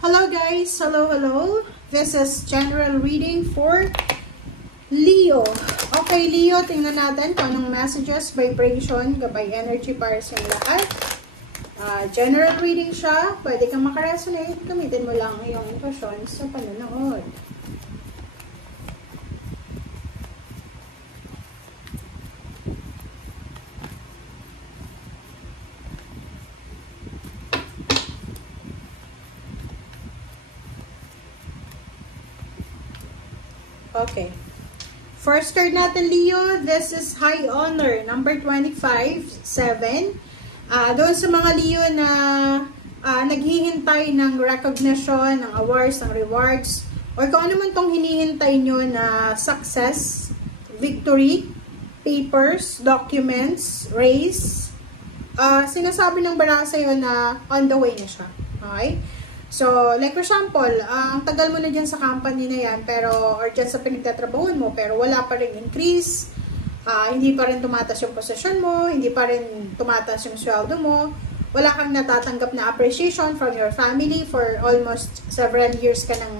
Hello guys! Hello! This is general reading for Leo. Okay, Leo, tingnan natin kung anong messages, vibration, gabay energy para sa lahat. General reading siya. Pwede kang makaresonate. Gamitin mo lang yung intuition sa panonood. Okay. First card natin, Leo. This is High Honor, number 25, 7. Doon sa mga Leo na naghihintay ng recognition, ng awards, ng rewards, or kung ano man tong hinihintay nyo na success, victory, papers, documents, raise, sinasabi ng baraha sa'yo na on the way na siya. Okay? So, like for example, ang tagal mo na dyan sa company na yan, or dyan sa pinagtatrabahuan mo, pero wala pa rin increase, hindi pa rin tumatas yung posisyon mo, hindi pa rin tumatas yung sweldo mo, wala kang natatanggap na appreciation from your family for almost several years ka ng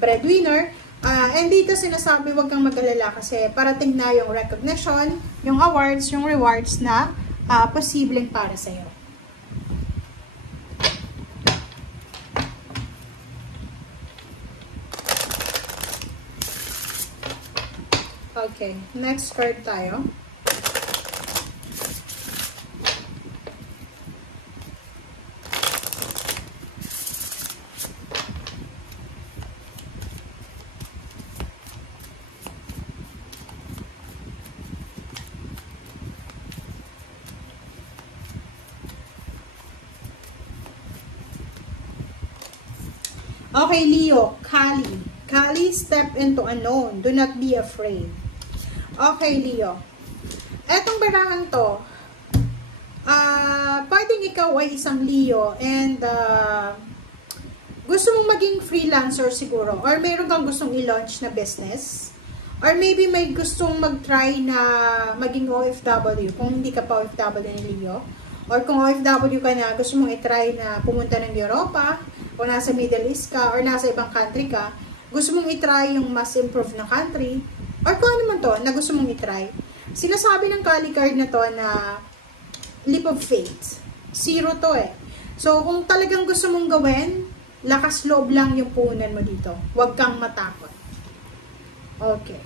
breadwinner. And dito sinasabi, huwag kang mag-alala kasi parating na yung recognition, yung awards, yung rewards na posibleng para sa'yo. Okay, next card tayo. Okay, Leo, Kali. Kali, step into unknown. Do not be afraid. Okay, Leo. Etong barahan to, pwedeng ikaw ay isang Leo and gusto mong maging freelancer siguro, or meron kang gustong i-launch na business, or maybe may gustong mag-try na maging OFW kung hindi ka pa OFW ni Leo, or kung OFW ka na, gusto mong i-try na pumunta ng Europa, o nasa Middle East ka, or nasa ibang country ka, gusto mong i-try yung mas improved na country, or kung ano man to na gusto mong i-try. Sinasabi ng Kali card na to na leap of faith. 0 to eh. So, kung talagang gusto mong gawin, lakas loob lang yung puhunan mo dito. Huwag kang matakot. Okay.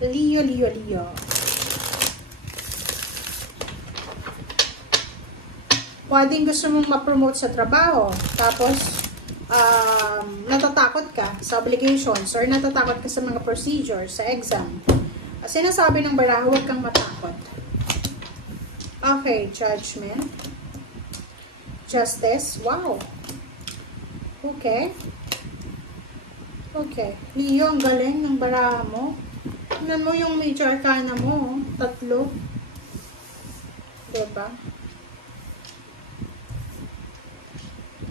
Leo. Pwedeng gusto mong ma-promote sa trabaho. Tapos, natatakot ka sa obligations or natatakot ka sa mga procedures, sa exam. Sinasabi ng baraha, huwag kang matakot. Okay, Judgment. Justice. Wow. Okay. Okay. Leo, ang galing ng baraha mo. Tignan mo yung major arcana mo. 3. Diba?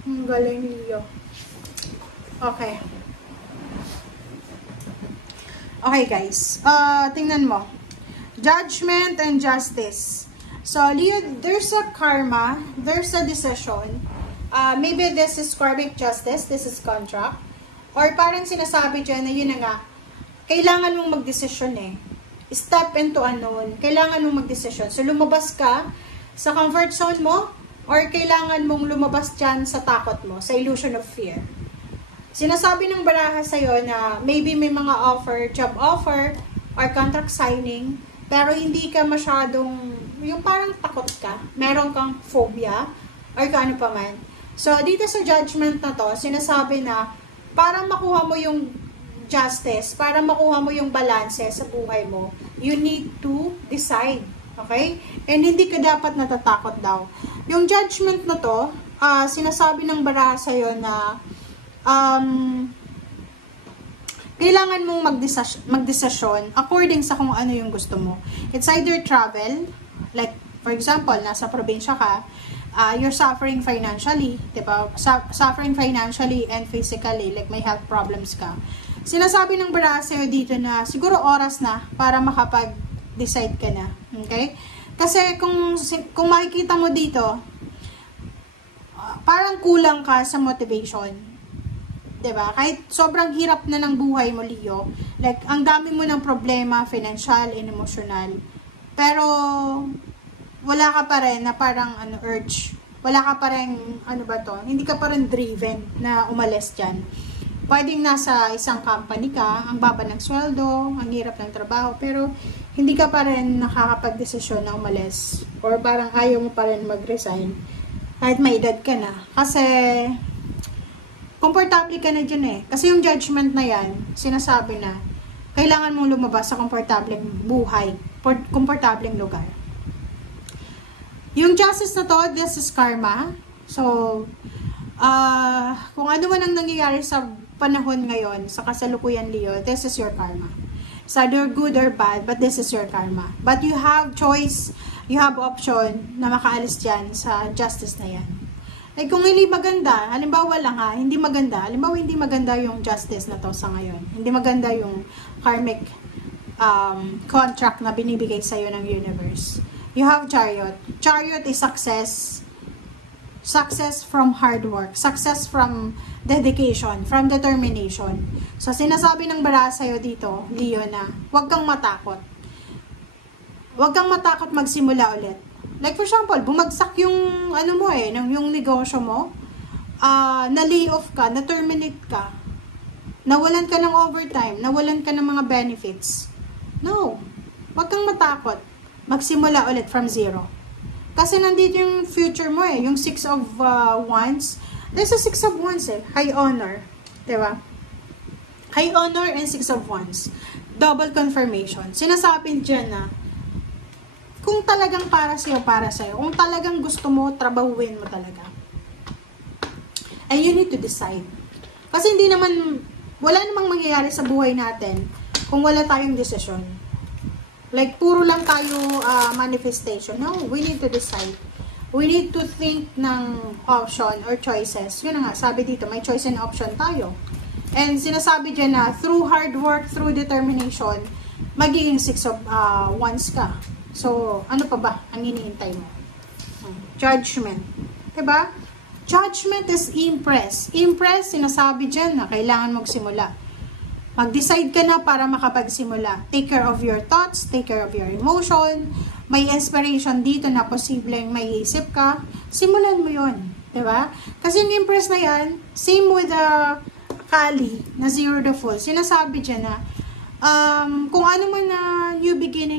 Ang galing, Leo. Okay. Okay, guys. Tingnan mo. Judgment and justice. So, Leo, there's a karma. There's a decision. Maybe this is karmic justice. This is contract. Or parang sinasabi dyan na yun na nga, kailangan mong magdesisyon eh. Step into unknown. Kailangan mong magdesisyon. So, lumabas ka sa comfort zone mo, or kailangan mong lumabas dyan sa takot mo, sa illusion of fear. Sinasabi ng baraha sa'yo na maybe may mga offer, job offer, or contract signing, pero hindi ka masyadong, yung parang takot ka, meron kang phobia, or kung ano pa man. So, dito sa judgment na to, sinasabi na, para makuha mo yung justice, para makuha mo yung balance sa buhay mo, you need to decide. Okay? And hindi ka dapat natatakot daw. Yung judgment na to, sinasabi ng baraha sa'yo na kailangan mong magdesisyon according sa kung ano yung gusto mo. It's either travel, like for example, nasa probinsya ka, you're suffering financially, diba? Suffering financially and physically, like may health problems ka. Sinasabi ng baraha sa'yo dito na siguro oras na para makapag-decide ka na. Okay? Kasi kung makikita mo dito, parang kulang ka sa motivation. 'Di ba? Kahit sobrang hirap na ng buhay mo, Leo. Like, ang dami mo ng problema, financial and emotional. Pero, wala ka pa rin na parang, urge. Wala ka pa rin, hindi ka pa rin driven na umalis dyan. Pwedeng nasa isang company ka, ang baba ng sweldo, ang hirap ng trabaho, pero, hindi ka pa rin nakakapag-desisyon na umalis. Or parang ayaw mo pa rin mag-resign. Kahit may edad ka na. Kasi, komportable ka na dyan eh. Kasi yung judgment na yan, sinasabi na, kailangan mong lumabas sa komportableng buhay, komportableng lugar. Yung justice na to, this is karma. So, kung ano man ang nangyayari sa panahon ngayon, sa kasalukuyan, Leo, this is your karma. It's either good or bad, but this is your karma. But you have choice, you have option na makaalis dyan sa justice na yan. Like, kung hindi maganda, halimbawa lang hindi maganda yung justice na to sa ngayon. Hindi maganda yung karmic contract na binibigay sa'yo ng universe. You have Chariot. Chariot is success. Success from hard work. Success from dedication, from determination. So, sinasabi ng bara sa'yo dito, Leo, na huwag kang matakot. Huwag kang matakot magsimula ulit. Like, for example, bumagsak yung, yung negosyo mo, na-lay off ka, na-terminate ka, nawalan ka ng overtime, nawalan ka ng mga benefits. No. Huwag kang matakot. Magsimula ulit from zero. Kasi nandito yung future mo yung 6 of Wands. There's a 6 of Wands High honor. Diba? High honor and 6 of Wands. Double confirmation. Sinasabi dyan na, kung talagang para sa'yo. Kung talagang gusto mo, trabahuin mo talaga. And you need to decide. Kasi wala namang mangyayari sa buhay natin kung wala tayong desisyon. Like, puro lang tayo manifestation. No, we need to decide. We need to think ng option or choices. Yun na nga, sabi dito, may choice and option tayo. And sinasabi dyan na, through hard work, through determination, magiging 6 of Wands ka. So, ano pa ba ang hinihintay mo? Judgment. Diba? Judgment is impress. Impress, sinasabi dyan na kailangan magsimula. Mag-decide ka na para makapagsimula. Take care of your thoughts, take care of your emotion. May inspiration dito na posibleng may isip ka. Simulan mo yun. Diba? Kasi yung impress na yan, same with the Kali na Zero the Fool. Sinasabi dyan na, kung ano man na new beginning,